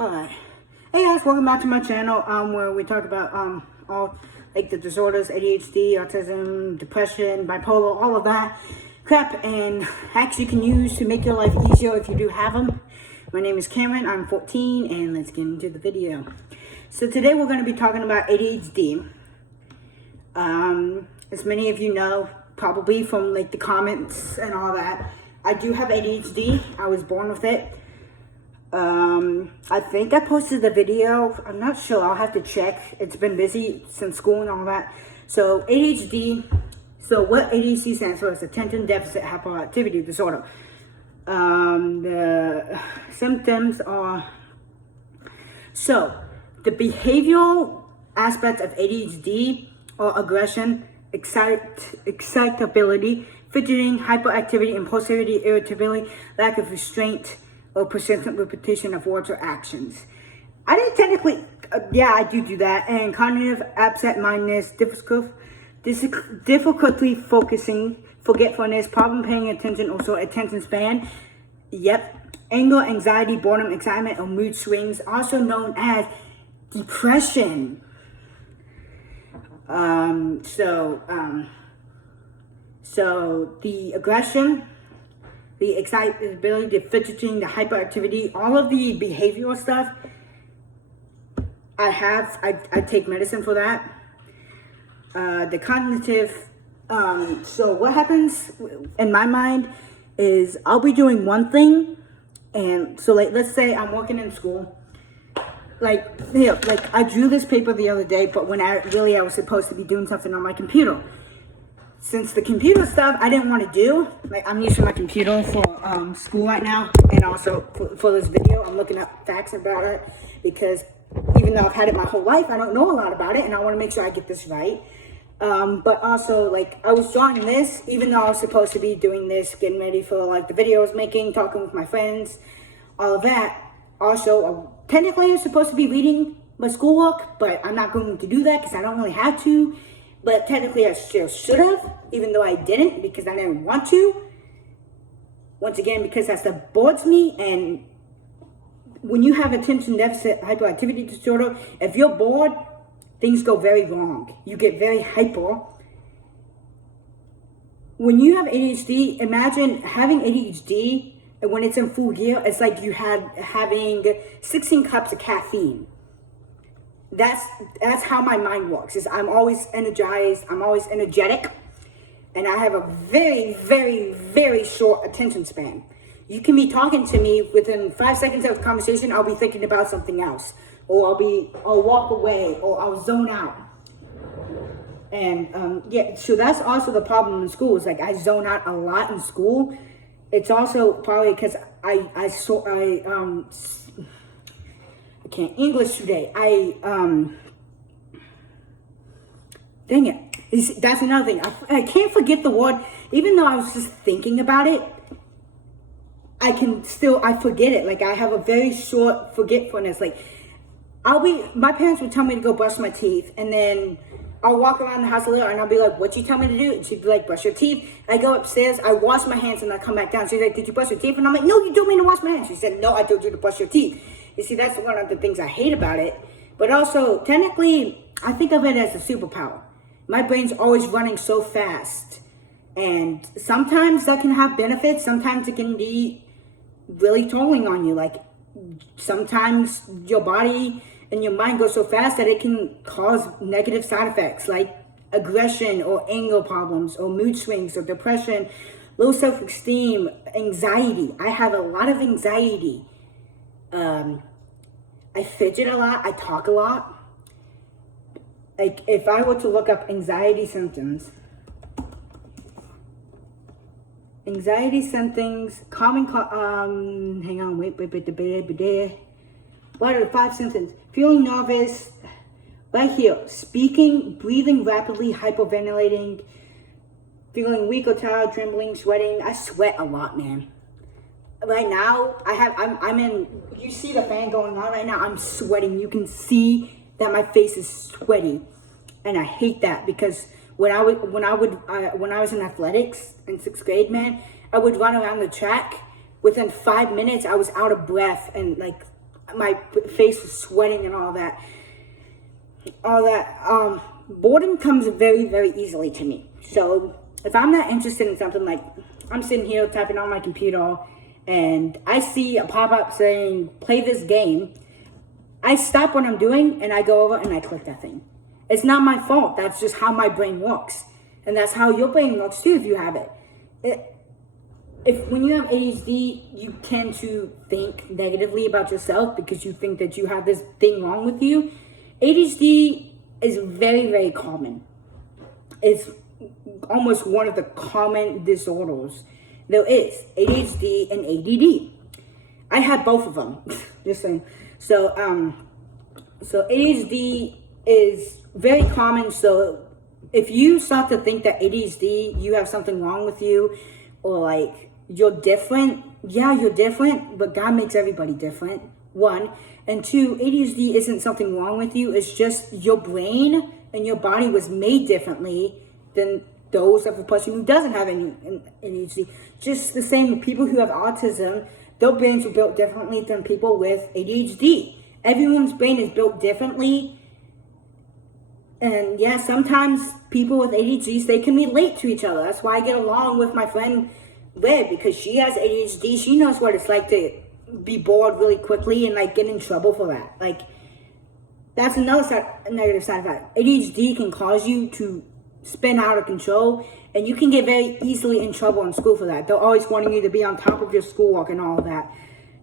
Alright. Hey guys, welcome back to my channel, where we talk about all like the disorders, ADHD, autism, depression, bipolar, all of that crap, and hacks you can use to make your life easier if you do have them. My name is Cameron, I'm 14, and let's get into the video. So today we're going to be talking about ADHD. As many of you know, probably from like the comments and all that, I do have ADHD. I was born with it. I think I posted the video. I'm not sure. I'll have to check. It's been busy since school and all that. So ADHD. So what ADHD stands for is attention deficit hyperactivity disorder. The symptoms are, so the behavioral aspects of ADHD are aggression, excitability, fidgeting, hyperactivity, impulsivity, irritability, lack of restraint, or persistent repetition of words or actions. I didn't technically, I do that. And cognitive absent-mindedness, difficulty focusing, forgetfulness, problem paying attention, also attention span. Yep. Anger, anxiety, boredom, excitement, or mood swings, also known as depression. So the aggression, the excitability, the fidgeting, the hyperactivity, all of the behavioral stuff, I take medicine for that. The cognitive, so what happens in my mind is I'll be doing one thing, and so like, let's say I'm working in school, like I drew this paper the other day, but when I was supposed to be doing something on my computer. Since the computer stuff I didn't want to do, like I'm using my computer for school right now, and also for this video I'm looking up facts about it, because even though I've had it my whole life, I don't know a lot about it, and I want to make sure I get this right. But also, like, I was drawing this, even though I was supposed to be doing this, getting ready for like the video I was making, talking with my friends, all of that. Also, technically I'm supposed to be reading my schoolwork, but I'm not going to do that because I don't really have to. But technically I still should have, even though I didn't, because I didn't want to. Once again, because that stuff boards me. And when you have attention deficit hyperactivity disorder, if you're bored, things go very wrong. You get very hyper. When you have ADHD, imagine having ADHD, and when it's in full gear, it's like you having 16 cups of caffeine. That's how my mind works. Is I'm always energized, I'm always energetic, and I have a very, very, very short attention span. You can be talking to me, within 5 seconds of the conversation, I'll be thinking about something else, or I'll walk away, or I'll zone out. And so that's also the problem in school. Is like I zone out a lot in school. It's also probably because I can't English today. Dang it. That's another thing. I can't forget the word. Even though I was just thinking about it, I forget it. Like I have a very short forgetfulness. Like my parents would tell me to go brush my teeth, and then I'll walk around the house a little, and I'll be like, "What'd you tell me to do?" And she'd be like, "Brush your teeth." I go upstairs, I wash my hands, and I come back down. She's like, "Did you brush your teeth?" And I'm like, "No, you told me to wash my hands." She said, "No, I told you to brush your teeth." You see, that's one of the things I hate about it. But also, technically, I think of it as a superpower. My brain's always running so fast. And sometimes that can have benefits. Sometimes it can be really tolling on you. Like, sometimes your body and your mind go so fast that it can cause negative side effects, like aggression or anger problems or mood swings or depression, low self-esteem, anxiety. I have a lot of anxiety. I fidget a lot. I talk a lot. Like, if I were to look up anxiety symptoms, common, hang on, wait. What are the 5 symptoms? Feeling nervous, right here, speaking, breathing rapidly, hyperventilating, feeling weak or tired, trembling, sweating. I sweat a lot, man. Right now, I'm in, you see the fan going on right now, I'm sweating. You can see that my face is sweaty. And I hate that, because when I was in athletics in 6th grade, man, I would run around the track. Within 5 minutes, I was out of breath, and like my face is sweating and all that. Boredom comes very, very easily to me. So if I'm not interested in something, like I'm sitting here typing on my computer and I see a pop-up saying, play this game, I stop what I'm doing and I go over and I click that thing. It's not my fault. That's just how my brain works. And that's how your brain works too if you have it. When you have ADHD, you tend to think negatively about yourself because you think that you have this thing wrong with you. ADHD is very, very common. It's almost one of the common disorders there is, ADHD and ADD. I have both of them, just saying. So ADHD is very common. So if you start to think that ADHD, you have something wrong with you, or like you're different, yeah, you're different, but God makes everybody different, one. And two, ADHD isn't something wrong with you. It's just your brain and your body was made differently than those of a person who doesn't have any ADHD. Just the same with people who have autism, their brains are built differently than people with ADHD. Everyone's brain is built differently. And yeah, sometimes people with ADHD, they can relate to each other. That's why I get along with my friend Liv, because she has ADHD. She knows what it's like to be bored really quickly and like get in trouble for that. Like, that's another negative side effect. ADHD can cause you to spin out of control, and you can get very easily in trouble in school for that. They're always wanting you to be on top of your schoolwork and all of that.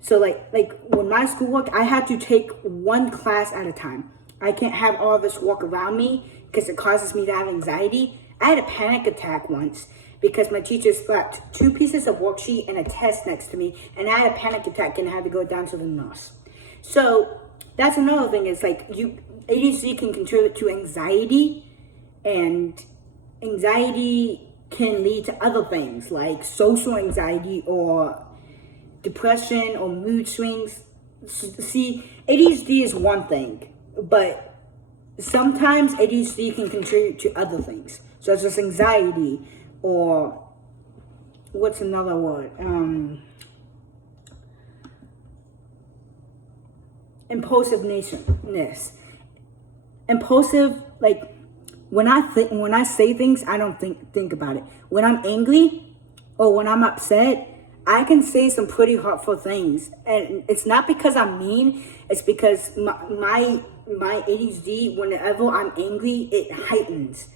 So like with my schoolwork, I had to take one class at a time. I can't have all this work around me because it causes me to have anxiety. I had a panic attack once because my teacher slapped 2 pieces of worksheet and a test next to me, and I had a panic attack and I had to go down to the nurse. So that's another thing, is like ADHD can contribute to anxiety, and anxiety can lead to other things like social anxiety or depression or mood swings. See, ADHD is one thing, but sometimes ADHD can contribute to other things, such as anxiety, or what's another word? Impulsiveness. Impulsive, like when I say things, I don't think about it. When I'm angry or when I'm upset, I can say some pretty hurtful things, and it's not because I'm mean. It's because my ADHD, whenever I'm angry, it heightens,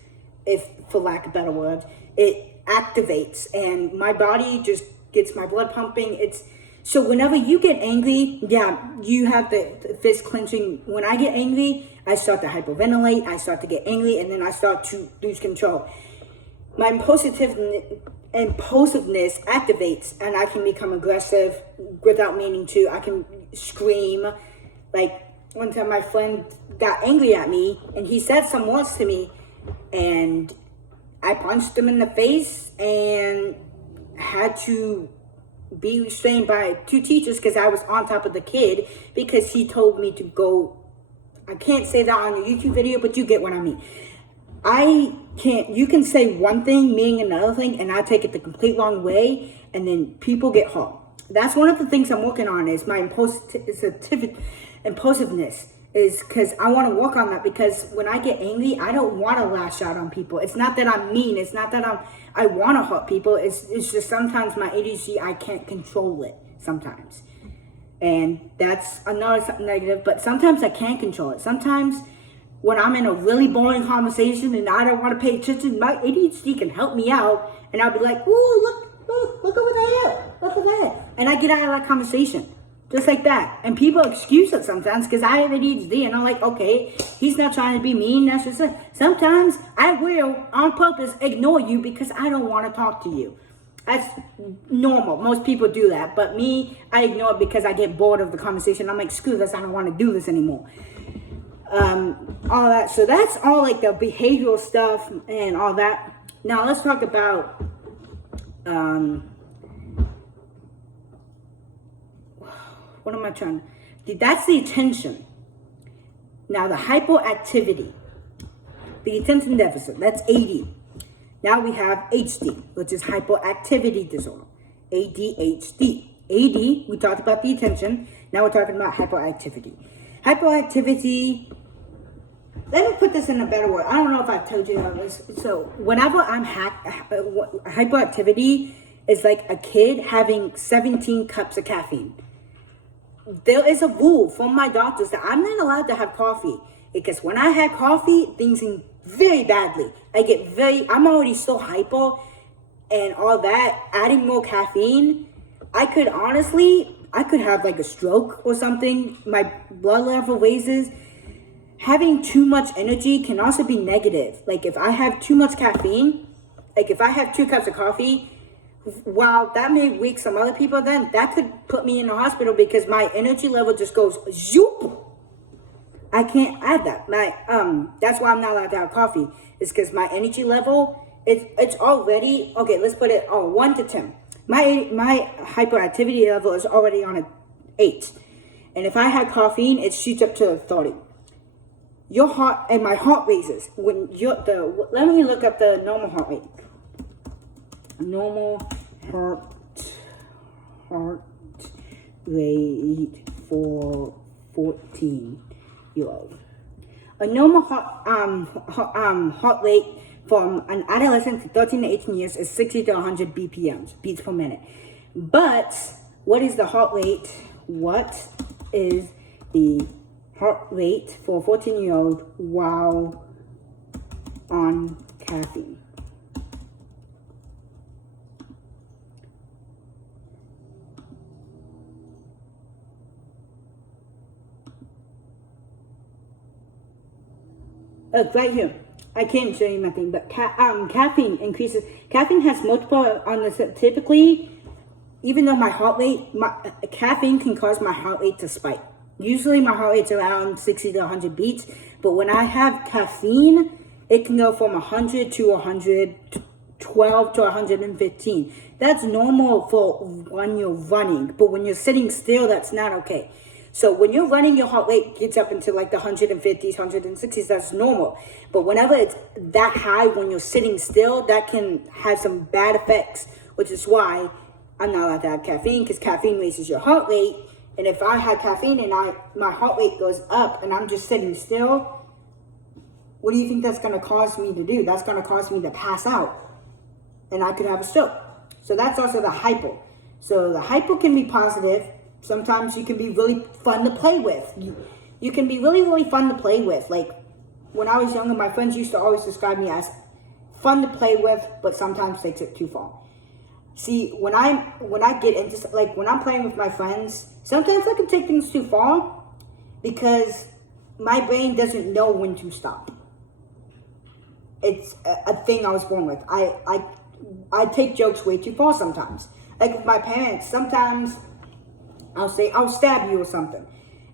if for lack of better words, it activates, and my body just gets my blood pumping. So whenever you get angry, yeah, you have the fist clenching. When I get angry, I start to hyperventilate. I start to get angry, and then I start to lose control. My impulsiveness activates, and I can become aggressive without meaning to. I can scream. Like one time my friend got angry at me and he said some words to me, and I punched him in the face and had to be restrained by 2 teachers because I was on top of the kid because he told me to go. I can't say that on the YouTube video, but you get what I mean. You can say one thing meaning another thing, and I take it the complete wrong way, and then people get hurt. That's one of the things I'm working on, is my impulsiveness, is because I want to work on that, because when I get angry, I don't want to lash out on people. It's not that I'm mean. It's not that I want to hurt people. It's just sometimes my ADHD, I can't control it sometimes. And that's another negative, but sometimes I can control it. Sometimes when I'm in a really boring conversation and I don't want to pay attention, my ADHD can help me out, and I'll be like, ooh, look over there, look over there. And I get out of that conversation, just like that. And people excuse it sometimes because I have ADHD, and I'm like, okay, he's not trying to be mean. That's just it. Sometimes I will, on purpose, ignore you because I don't want to talk to you. That's normal. Most people do that. But me, I ignore it because I get bored of the conversation. I'm like, screw this, I don't want to do this anymore. All that. So that's all like the behavioral stuff and all that. Now let's talk about what am I trying to, that's the attention. Now the hyperactivity, the attention deficit, that's AD. Now we have HD, which is hyperactivity disorder, ADHD. AD, we talked about the attention. Now we're talking about hyperactivity. Hyperactivity, let me put this in a better word. I don't know if I've told you this. So whenever I'm hyperactivity is like a kid having 17 cups of caffeine. There is a rule from my doctors that I'm not allowed to have coffee, because when I had coffee, things end very badly. I'm already so hyper and all that. Adding more caffeine, I could have like a stroke or something. My blood level raises. Having too much energy can also be negative. Like if I have too much caffeine, like if I have 2 cups of coffee, while that may wake some other people, then that could put me in the hospital because my energy level just goes zoop. I can't add that. That's why I'm not allowed to have coffee. It's because my energy level, it's already, okay, let's put it on 1 to 10. My hyperactivity level is already on an 8. And if I had caffeine, it shoots up to 30. Your heart, and my heart raises. Let me look up the normal heart rate. Normal heart rate for 14-year-old. A normal heart rate from an adolescent to 13 to 18 years is 60 to 100 BPMs, beats per minute. But what is the heart rate? What is the heart rate for a 14-year-old while on caffeine? Right here. I can't show you nothing, but caffeine increases. Caffeine has multiple on the typically. Even though my heart rate, caffeine can cause my heart rate to spike. Usually my heart rate's around 60 to 100 beats, but when I have caffeine, it can go from 100 to 112 to 115. That's normal for when you're running, but when you're sitting still, that's not okay. So when you're running, your heart rate gets up into like the 150s, 160s, that's normal. But whenever it's that high when you're sitting still, that can have some bad effects, which is why I'm not allowed to have caffeine, because caffeine raises your heart rate. And if I had caffeine and my heart rate goes up and I'm just sitting still, what do you think that's going to cause me to do? That's going to cause me to pass out and I could have a stroke. So that's also the hypo. So the hypo can be positive. Sometimes you can be really fun to play with. You can be really, really fun to play with. Like when I was younger, my friends used to always describe me as fun to play with, but sometimes takes it too far. See, when I get into, like when I'm playing with my friends, sometimes I can take things too far because my brain doesn't know when to stop. It's a thing I was born with. I take jokes way too far sometimes. Like with my parents, sometimes I'll say, I'll stab you or something.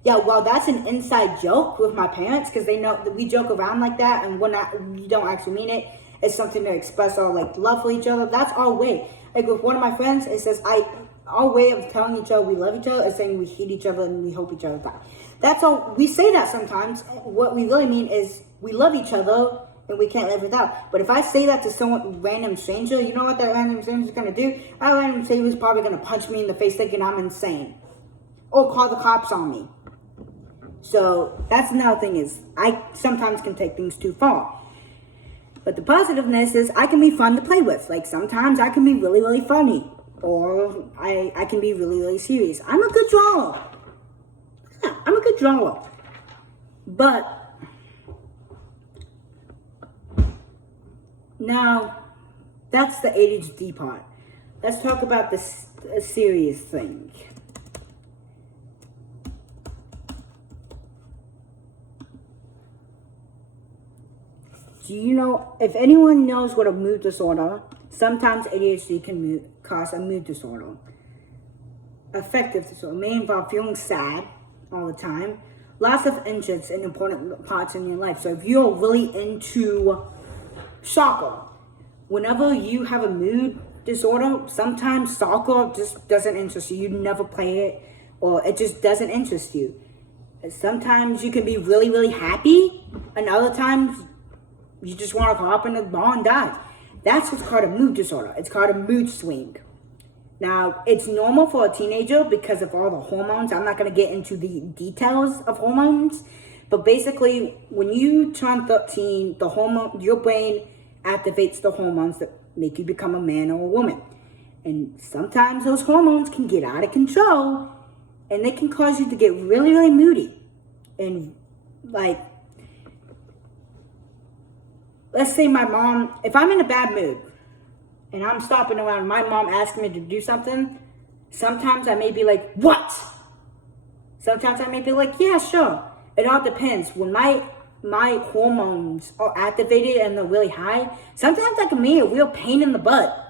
Yeah, well, that's an inside joke with my parents because they know that we joke around like that, and when we don't actually mean it. It's something to express our like love for each other. That's our way. Like with one of my friends, it says our way of telling each other we love each other is saying we hate each other and we hope each other die. That's all. We say that sometimes. What we really mean is we love each other and we can't live without. But if I say that to someone, random stranger, you know what that random stranger is going to do? That random stranger is probably going to punch me in the face thinking I'm insane. Or call the cops on me. So that's another thing is I sometimes can take things too far. But the positiveness is I can be fun to play with. Like sometimes I can be really, really funny. Or I can be really, really serious. I'm a good drawer. Yeah, I'm a good drawer. But now that's the ADHD part. Let's talk about the serious thing. Do you know, if anyone knows what a mood disorder, sometimes ADHD can cause a mood disorder. Affective disorder may involve feeling sad all the time, lots of interest in important parts in your life. So if you're really into soccer, whenever you have a mood disorder, sometimes soccer just doesn't interest you. You never play it, or it just doesn't interest you. Sometimes you can be really, really happy, and other times you just want to go up in the bar and die. That's what's called a mood disorder. It's called a mood swing. Now, it's normal for a teenager because of all the hormones. I'm not going to get into the details of hormones, but basically, when you turn 13, your brain activates the hormones that make you become a man or a woman. And sometimes those hormones can get out of control, and they can cause you to get really, really moody. And like, let's say if I'm in a bad mood, and I'm stopping around, my mom asking me to do something, sometimes I may be like, what? Sometimes I may be like, yeah, sure. It all depends. When my hormones are activated and they're really high, sometimes I can be a real pain in the butt.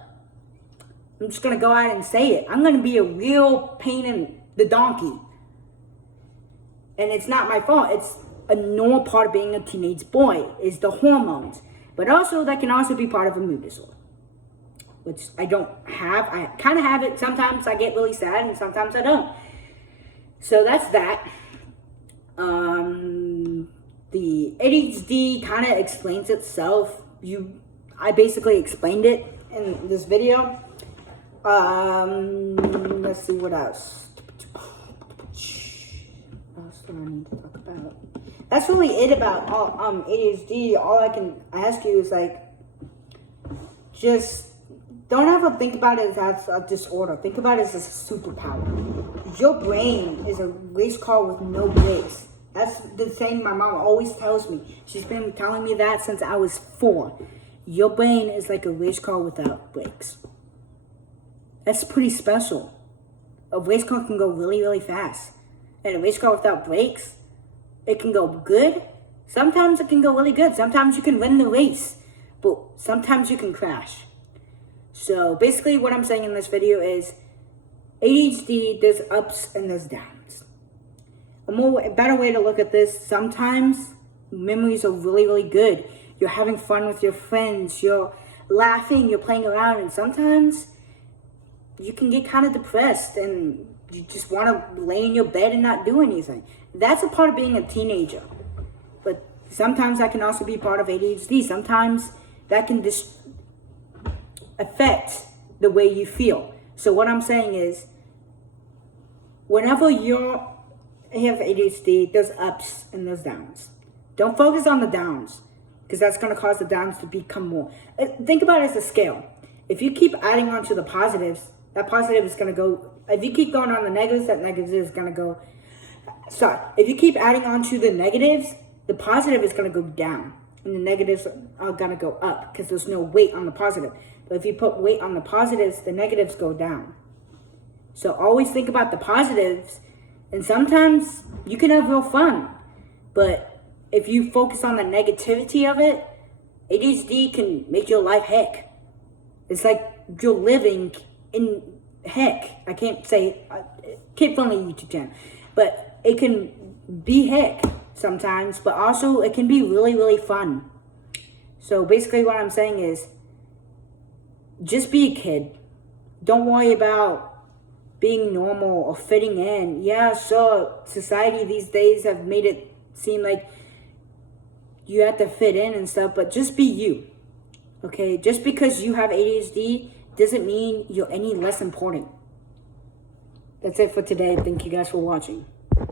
I'm just going to go out and say it. I'm going to be a real pain in the donkey. And it's not my fault. It's a normal part of being a teenage boy, is the hormones. But also, that can also be part of a mood disorder, which I don't have. I kind of have it. Sometimes I get really sad and sometimes I don't. So that's that. The ADHD kind of explains itself. I basically explained it in this video. Let's see what else. What else do I need to talk about? That's really it about ADHD. All I can ask you is like, just don't ever think about it as a disorder. Think about it as a superpower. Your brain is a race car with no brakes. That's the thing my mom always tells me. She's been telling me that since I was 4. Your brain is like a race car without brakes. That's pretty special. A race car can go really, really fast. And a race car without brakes, it can go good. Sometimes it can go really good. Sometimes you can win the race. But sometimes you can crash. So basically what I'm saying in this video is ADHD, there's ups and there's downs. A better way to look at this, sometimes memories are really, really good. You're having fun with your friends. You're laughing. You're playing around. And sometimes you can get kind of depressed and you just want to lay in your bed and not do anything. That's a part of being a teenager. But sometimes that can also be part of ADHD. Sometimes that can just affect the way you feel. So what I'm saying is, whenever you have ADHD, there's ups and there's downs. Don't focus on the downs, because that's going to cause the downs to become more. Think about it as a scale. If you keep adding on to the positives, that positive is going to go. If you keep going on the negatives, that negative is going to go. Sorry. If you keep adding on to the negatives, the positive is going to go down. And the negatives are going to go up because there's no weight on the positive. But if you put weight on the positives, the negatives go down. So always think about the positives. And sometimes you can have real fun. But if you focus on the negativity of it, ADHD can make your life heck. It's like you're living in heck. I can't say, kid-friendly YouTube channel. But it can be heck sometimes, but also it can be really, really fun. So basically what I'm saying is, just be a kid. Don't worry about being normal or fitting in. Yeah, sure, society these days have made it seem like you have to fit in and stuff, but just be you. Okay, just because you have ADHD doesn't mean you're any less important. That's it for today. Thank you guys for watching.